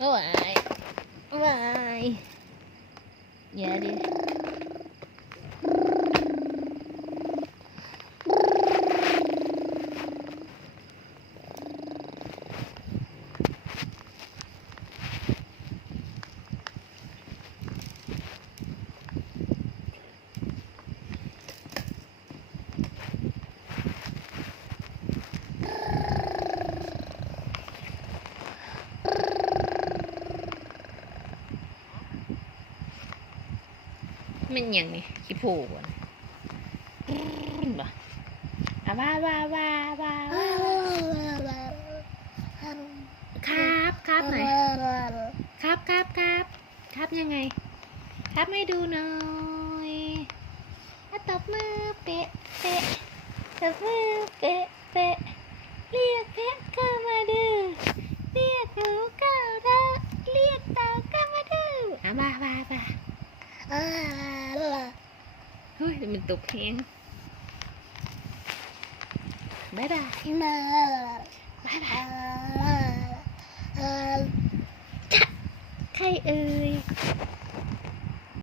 โอ้ยวา มันหยังนี่ขี้โผล่บ่นะบ่อะว้าว้าว้าว้าว้าครับครับหน่อยครับครับครับครับยังไง ครับให้ดูหน่อยอะตบมือเปะเปะตบมือเปะเปะเรียกเพชรเข้ามาดูเรียกหนูเข้ารักเรียกเต่าเข้ามาดูอะว้าว้าว้า เฮ้ย มันตกเพลงบายบายบายบายใครเอ่ย